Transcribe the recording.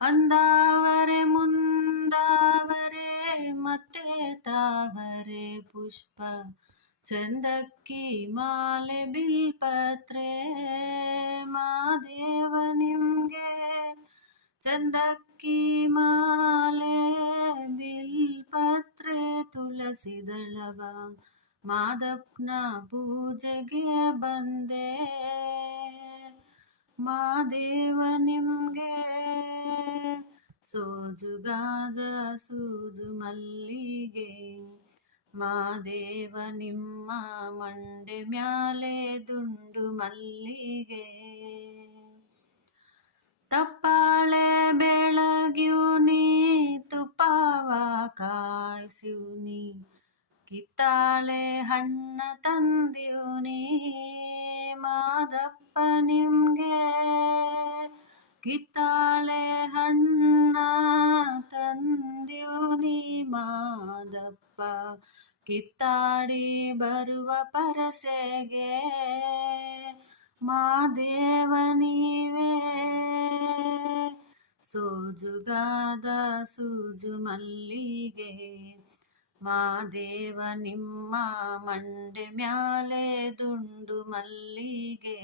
ಅಂದಾವರೆ ಮುಂದಾವರೆ ಮತ್ತೆ ತಾವರೆ ಪುಷ್ಪ ಚಂದಕ್ಕಿ ಮಾಲೆ ಬಿಲ್ಪತ್ರೆ ಮಾದೇವ ನಿಮ್ಗೆ ಚಂದಕ್ಕಿ ಮಾಲೆ ಬಿಲ್ಪತ್ರೆ ತುಳಸಿ ದಳವ ಮಾದಪ್ಪನ ಪೂಜೆಗೆ ಬಂದೆ ಮಾದೇವ ನಿಮ್ಗೆ ಸೋಜುಗಾದ ಸೂಜು ಮಲ್ಲಿಗೆ ಮಾದೇವ ನಿಮ್ಮ ಮಂಡೆ ಮ್ಯಾಲೆ ದುಂಡು ಮಲ್ಲಿಗೆ ತಪ್ಪಾಳೆ ಬೆಳಗ್ಯೂನಿ ತುಪ್ಪವ ಕಾಯ್ಸ್ಯೂನಿ ಕಿತ್ತಾಳೆ ಹಣ್ಣ ತಂದ್ಯೂನಿ ಮಾದಪ್ಪ ನಿಮ್ಗೆ ಕಿತ್ತಾಳೆ ಹಣ್ಣ ತಂದ್ಯೂನಿ ಮಾದಪ್ಪ ಕಿತ್ತಾಡಿ ಬರುವ ಪರಸೆಗೆ ಮಾದೇವ ನೀವೇ ಸೋಜುಗಾದ ಸೂಜು ಮಲ್ಲಿಗೆ ಮಾದೇವ ನಿಮ್ಮ ಮಂಡೆ ಮ್ಯಾಲೆ ದುಂಡು ಮಲ್ಲಿಗೆ